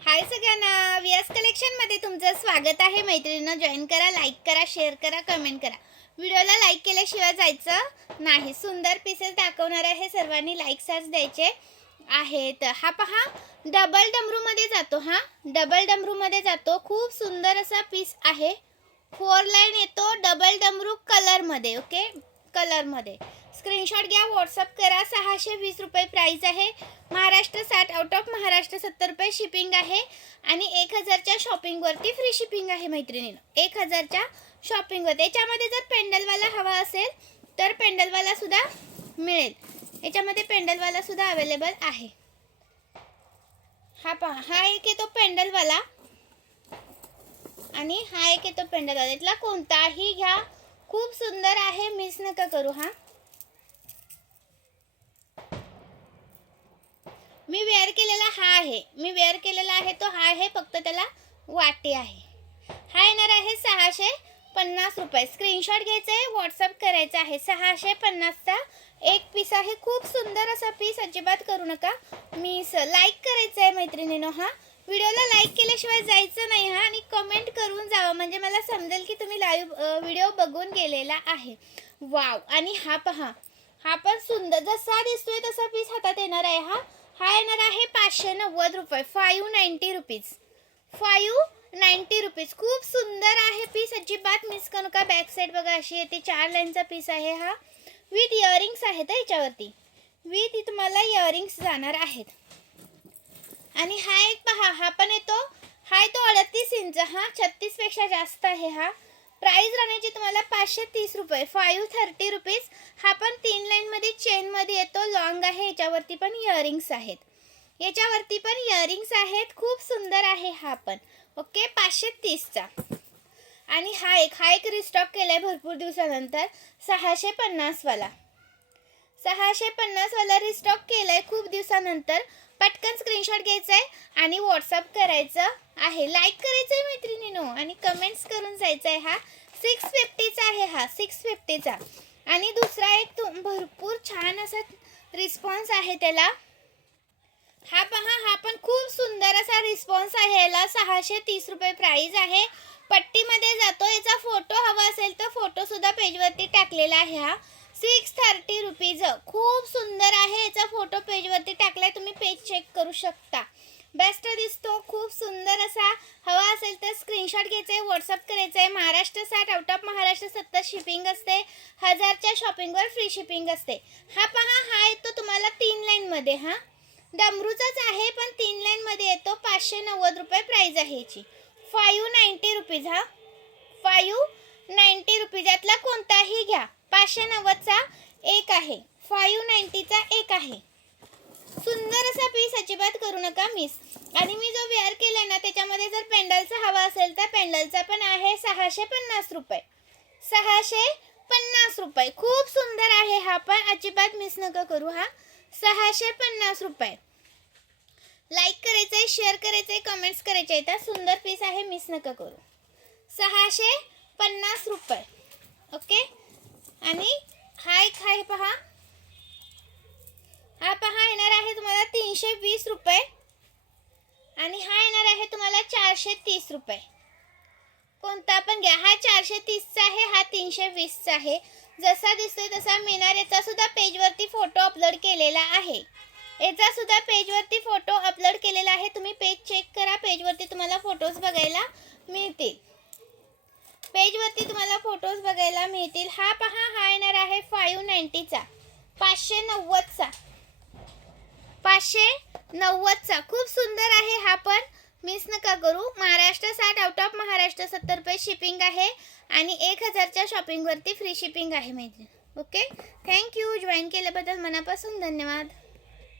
हाय सगळ्यांना, व्हीएस कलेक्शनमध्ये तुमचं स्वागत आहे. मैत्रिणींनो, जॉईन करा, लाईक करा, शेअर करा, कमेंट करा. व्हिडिओला लाईक केल्याशिवाय जायचं नाही. सुंदर पीसेस दाखवणार आहे, सर्वांनी लाईक्सच द्यायचे आहेत. हा पहा, डबल डमरूमध्ये जातो. डबल डमरूमध्ये जातो. खूप सुंदर असा पीस आहे. 4 लाईन येतो, डबल डमरू कलरमध्ये. ओके, कलरमध्ये. स्क्रीनशॉट घ्या, व्हॉट्सअप करा. 620 रुपये प्राइस आहे. महाराष्ट्र 60, आउट ऑफ महाराष्ट्र 70 रुपये शिपिंग आहे. आणि 1000च्या शॉपिंगवरती फ्री शिपिंग आहे मैत्रिणींनो. 1000च्या शॉपिंगवर. याच्यामध्ये जर पेंडलवाला हवा असेल तर पेंडलवाला सुद्धा मिळेल. याच्यामध्ये पेंडलवाला सुद्धा अवेलेबल आहे. हा पहा, हा एक येतो पेंडलवाला आणि हा एक येतो पेंडलवाला. यातला कोणताही घ्या, खूप सुंदर आहे, मिस नका करू. मी वेअर केलेला हा आहे. मी वेअर केलेला आहे तो हा आहे, फक्त त्याला वाटी आहे. हा येणार आहे 650 रुपये. स्क्रीनशॉट घ्यायचा आहे, व्हॉट्सअप करायचा आहे. 650चा एक पीस आहे. खूप सुंदर असा पीस, अजिबात करू नका मिस. लाईक करायचं आहे मैत्रिणींनो. व्हिडिओला लाईक केल्याशिवाय जायचं नाही. आणि कमेंट करून जावा, म्हणजे मला समजेल की तुम्ही लाईव्ह व्हिडिओ बघून गेलेला आहे. वाव. आणि हा पहा, हा पण सुंदर जसा दिसतोय तसा पीस हातात येणार आहे. हा येणार आहे 590 रुपये. 590 रुपीज. 590 रुपीज. खूप सुंदर आहे पीस, अजिबात मिस करू नका. बॅक साईड बघा अशी येते. 4 लाईनचा पीस आहे हा. विथ इयरिंग्स आहेत याच्यावरती. विथ तुम्हाला इयरिंग्स जाणार आहेत. आणि हा एक पहा, हा पण येतो. हा येतो 38 इंच. 36 पेक्षा जास्त आहे. प्राइस राहण्याची तुम्हाला 530 रुपये. 530 रुपीज. हा पण 3 लाईन मध्ये चेन मध्ये येतो. लॉंग आहे. याच्यावरती पण इयरिंग्स आहेत. याच्यावरती पण इयरिंग्स आहेत. खूप सुंदर आहे हा पण. ओके, 530चा. आणि हा एक रिस्टॉक केलाय भरपूर दिवसानंतर. 650 वाला. 650 वाला रिस्टॉक केलाय खूप दिवसानंतर. पटकन स्क्रीनशॉट घ्यायचा आहे आणि व्हॉट्सअप करायचं आहे. लाईक करायचं आहे मैत्रिणींनो आणि कमेंट्स करून जायचं आहे. 650चा आहे. 650चा. आणि दुसरा एक भरपूर छान असा रिस्पॉन्स आहे त्याला. हा पहा, हा पण खूप सुंदर असा रिस्पॉन्स आहे. याला 630 रुपये प्राइस आहे. पट्टीमध्ये जातो. याचा फोटो हवा असेल तर फोटो सुद्धा पेजवरती टाकलेला आहे. 630 रुपीज. खूप सुंदर आहे. याचा फोटो पेजवरती टाकलाय, तुम्ही पेज चेक करू शकता. बेस्ट दिसतो. खूप सुंदर असा. हवा असेल तर स्क्रीनशॉट घ्यायचा आहे, व्हॉट्सअप करायचा आहे. Maharashtra 60, out of Maharashtra 70 shipping असते. 1000च्या शॉपिंगवर फ्री शिपिंग असते. हा पहा, हा येतो तुम्हाला 3 लाईन मध्ये. डमरूचाच आहे पण 3 लाईन मध्ये येतो. 590 रुपये प्राइस आहे याची. 590 रुपीज. 590 रुपीज. यातला कोणताही घ्या. 590चा एक आहे. 590चा एक आहे. सुंदर असा पीस, अजिबात करू नका मिस. आणि मी जो वेअर केलाय ना, त्याच्यामध्ये जर पेंडलचा हवा असेल तर पेंडलचा पण आहे. 650 रुपये. 650 रुपये. खूप सुंदर आहे हा पण, अजिबात मिस नका करू. 650 रुपये. लाईक करायचंय, शेअर करायचंय, कमेंट्स करायचे आहेत. सुंदर पीस आहे, मिस नका करू. 650 रुपये. ओके. आणि हा एक आहे पहा. हा पहा येणार आहे तुम्हाला 320 रुपये. आणि हा येणार आहे तुम्हाला 430 रुपये. कोणता पण घ्या. हा 430चा आहे. हा 320चा आहे. जसा दिसतोय तसा मिळणार. याचा सुद्धा पेजवरती फोटो अपलोड केलेला आहे. याचा सुद्धा पेजवरती फोटो अपलोड केलेला आहे. तुम्ही पेज चेक करा. पेजवरती तुम्हाला फोटोज बघायला मिळतील. पेजवरती तुम्हाला फोटोज बघायला मिळतील. हा पहा, हा येणार आहे 590चा. 590चा. 590चा. खूप सुंदर आहे हा पण, मिस नका करू. महाराष्ट्र 60, आउट ऑफ महाराष्ट्र 70 रुपये शिपिंग आहे. आणि 1000च्या शॉपिंगवरती फ्री शिपिंग आहे मैत्रीण. Okay, thank you. जॉईन केल्याबद्दल मनापासून धन्यवाद.